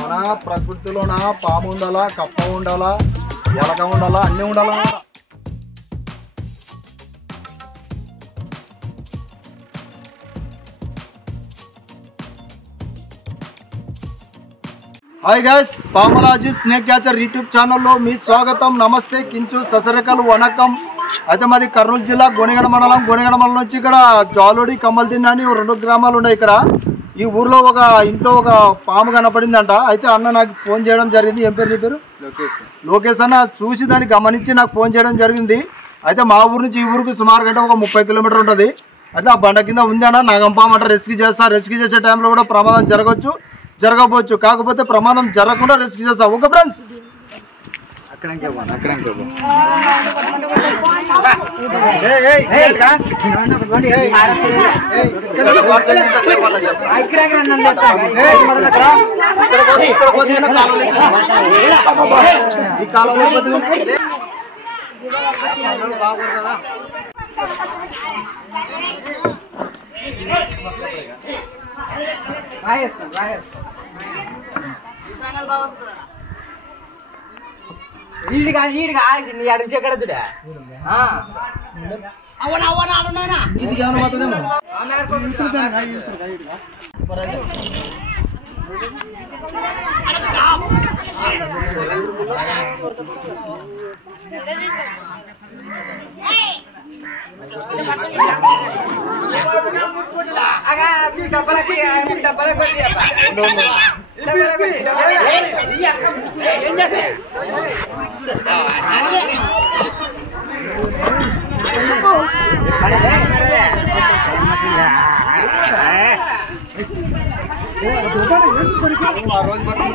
మన ప్రకృతిలోన పాము ఉండాలా, కప్ప ఉండాలా, ఎలక ఉండాలా, అన్నీ ఉండాలా. Hi guys, Pamalaji snake catcher YouTube ఛానల్లో మీ స్వాగతం. నమస్తే, కించు, ససరకలు, వనకం. అయితే మాది కర్నూలు జిల్లా గోనెగడ మండలం నుంచి ఇక్కడ జాలోడి కమ్మల్దిన్న అని 2 గ్రామాలు ఉన్నాయి. ఇక్కడ ఈ ఊర్లో ఒక ఇంట్లో ఒక పాము కనపడిందంట. అయితే అన్న నాకు ఫోన్ చేయడం జరిగింది. ఏం పేరు నీ పేరు? లోకేష్ అన్న. చూసి దాన్ని గమనించి నాకు ఫోన్ చేయడం జరిగింది. అయితే మా ఊరు నుంచి ఈ ఊరికి సుమారు గంట ఒక 30 కిలోమీటర్ ఉంటుంది. అయితే ఆ బండ కింద ఉంది అన్న, నాగంపామంట రెస్క్యూ చేస్తా. రెస్క్యూ చేసే టైంలో కూడా ప్రమాదం జరగవచ్చు. కాకపోతే ప్రమాదం జరగకుండా రెస్క్యూ చేస్తాం. ఓకే ఫ్రెండ్స్,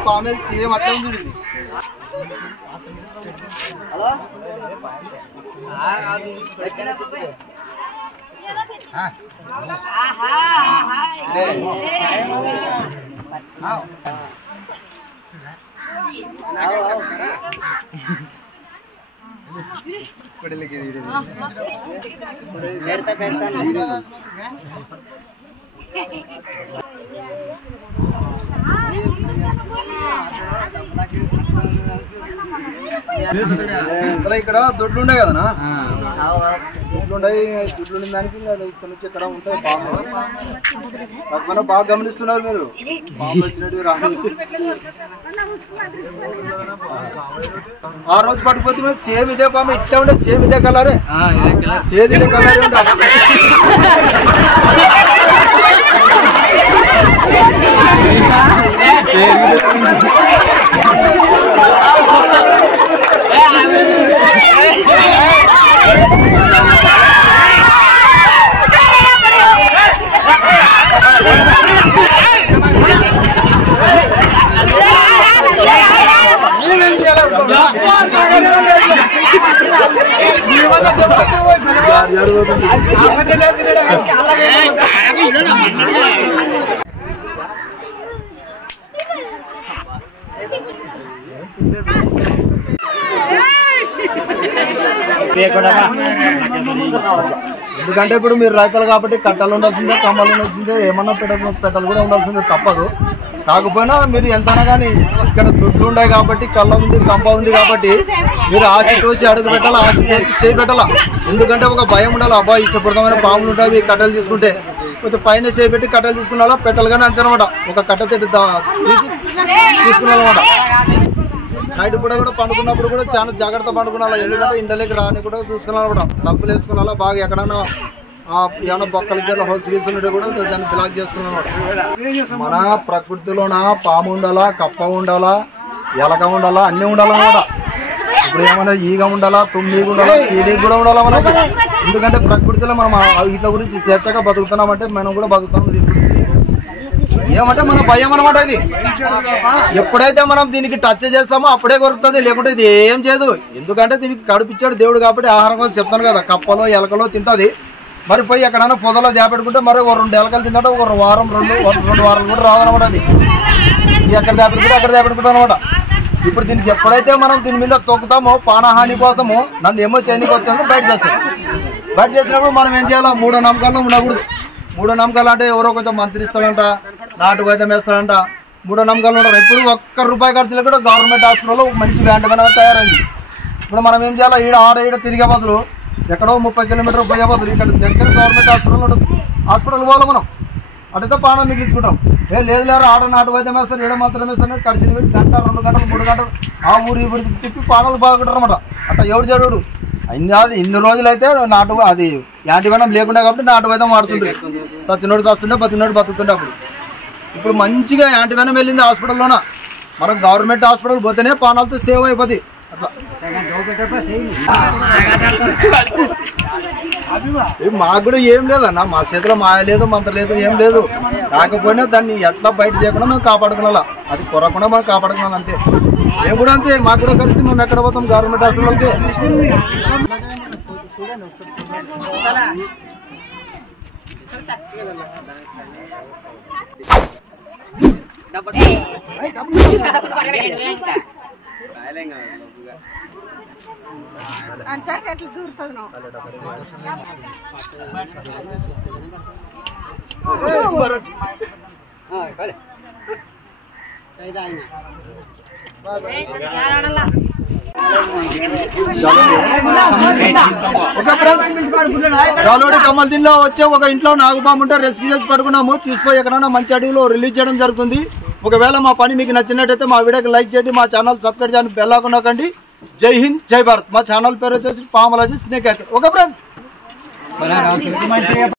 పామే సీఎం అట్లా ఉంది. ఇక్కడ దొడ్లు ఉండే కదనా, దొడ్లు ఉండే దానికి ఇక్కడ నుంచి ఎక్కడ ఉంటాయి పాములు. కాకపోతే బాగా గమనిస్తున్నారు మీరు, పాములు వచ్చినట్టు రాదు. ఆ రోజు పట్టుకుపోతే మేము సేమ్ ఇదే పాము ఇట్లా ఉండే, సేమ్ ఇదే కలరే, సేమ్ ఇదే కలరే ఉండే. ఎందుకంటే ఇప్పుడు మీరు రైతులు కాబట్టి కట్టలు ఉండాల్సిందే, కమ్మలు ఉండాల్సిందే, ఏమన్నా పెట్టలు కూడా ఉండాల్సిందే, తప్పదు. కాకపోయినా మీరు ఎంతైనా కానీ ఇక్కడ దుడ్లు ఉన్నాయి కాబట్టి, కళ్ళ ఉంది, కంప ఉంది కాబట్టి మీరు ఆశ తోసి అడుగు పెట్టాలా, ఆశ తోసి చేయి పెట్టాలా. ఎందుకంటే ఒక భయం ఉండాలి. అబ్బాయి ఇష్టపడతామని పాములు ఉంటాయి, కట్టెలు తీసుకుంటే కొంచెం పైన చేపెట్టి కట్టెలు తీసుకున్నాలా, పెట్టాలి కానీ అంతనమాట. ఒక కట్ట చెట్టు తీసి తీసుకున్నారనమాట. నైట్ కూడా పండుకున్నప్పుడు కూడా చాలా జాగ్రత్త పండుకున్నాలా. ఎందుకంటే ఇంటలోకి రాని కూడా చూసుకున్నాను కూడా, తప్పులు వేసుకున్నా బాగా. ఎక్కడన్నా ఏమన్నా బొక్కలకి హోల్స్ గీసుకుంటే కూడా దాన్ని బ్లాక్ చేసుకున్నాను. మన ప్రకృతిలోన పాము ఉండాలా, కప్ప ఉండాలా, ఎలక ఉండాలా, అన్నీ ఉండాలన్నమాట. ఇప్పుడు ఏమన్నా ఈగ ఉండాలా, తుమ్మిగ ఉండాలా, తేలిగ కూడా ఉండాలా మనకి. ఎందుకంటే ప్రకృతిలో మనం వీటి గురించి స్వేచ్ఛగా బతుకుతున్నామంటే మనం కూడా బతుకుతాం. ఏమంటే మన భయం అనమాట. ఇది ఎప్పుడైతే మనం దీనికి టచ్ చేస్తామో అప్పుడే కొరుకుతుంది, లేకుంటే ఇది ఏం చేయదు. ఎందుకంటే దీనికి కడుపిచ్చాడు దేవుడు కాబట్టి ఆహారం కోసం చెప్తాను కదా. కప్పలో ఎలకలో తింటుంది. మరి పోయి ఎక్కడైనా పొదలో జాపెట్టుకుంటే మరి 2 ఎలకలు తిన్నట్టు 1 వారం 2 వారాలు కూడా రాదనమాట. అది ఎక్కడ జాపెట్టుకుంటే అక్కడ జాపెట్టుకుంటాం అనమాట. ఇప్పుడు దీనికి ఎప్పుడైతే మనం దీని మీద తొక్కుతామో ప్రాణహాని కోసము నన్ను ఏమో చేయడానికి వచ్చాను బయట చేస్తాం. బయట చేసినప్పుడు మనం ఏం చేయాలి? మూఢనమ్మకాల్లో ఉండకూడదు. మూఢనమ్మకాలు అంటే ఎవరో కొంచెం మంత్రి ఇస్తాడంట, నాటు వైద్యం వేస్తాడంట, మూఢనమ్మకాలు ఉంటారు. ఇప్పుడు ₹1 ఖర్చులు కూడా గవర్నమెంట్ హాస్పిటల్లో మంచి వ్యాంట్ అనేది తయారైంది. ఇప్పుడు మనం ఏం చేయాలి, ఈడ తిరిగే బదులు ఎక్కడో 30 కిలోమీటర్లు పోయే బదులు ఇక్కడ దగ్గర గవర్నమెంట్ హాస్పిటల్ ఉంటుంది, హాస్పిటల్ పోవాలి మనం. అటైతే పానం మిగిలించుకుంటాం. లేదు లేరు ఆడ నాటు వైద్యం వేస్తారు, ఈడ మాత్రం వేస్తారు, కడిచిన గంట 2 గంటలు 3 గంటలు ఆ ఊరి తిప్పి పానాలు బాగుంటారు అనమాట. అట్లా ఎవడు చెడు ఇన్ని రోజులైతే నాటు అది యాంటీవనం లేకుండా కాబట్టి నాటు వైద్యం వాడుతుండ్రు. సచ్చినోడు చస్తుండే, బతినోడు బతుకుతుండే. ఇప్పుడు మంచిగా యాంటీవనం వెళ్ళింది హాస్పిటల్లోన. మనం గవర్నమెంట్ హాస్పిటల్ పోతేనే పానాలతో సేవ్ అయిపోద్ది. అట్లా మాకు కూడా ఏం లేదన్న, మా చేతిలో మాయ లేదు, మంత్రం లేదు, ఏం లేదు. కాకపోయినా దాన్ని ఎట్లా బయట చేయకుండా మేము కాపాడుకున్నా, అది కొరకుండా మనం కాపాడుకున్నాం అంతే. మేము కూడా అంతే, మాకు కూడా కలిసి మేము ఎక్కడ పోతాం గవర్నమెంట్ హాస్పిటల్కి. జాలోడి కమల్దీన్లో వచ్చే ఒక ఇంట్లో నాగుపాము ఉంటే రెస్క్యూ చేసి పడుకున్నాము. తీసుకొని ఎక్కడైనా మంచి అడవిలో రిలీజ్ చేయడం జరుగుతుంది. ఒకవేళ మా పని మీకు నచ్చినట్టయితే మా వీడియోకి లైక్ చేయండి, మా ఛానల్ సబ్స్క్రైబ్ చేయండి, బెల్ ఐకాన్ నొక్కండి. జై హింద్, జై భారత్. మా ఛానల్ పేరు వచ్చేసి పామలాజీ స్నేక్ క్యాచర్. Okay friends.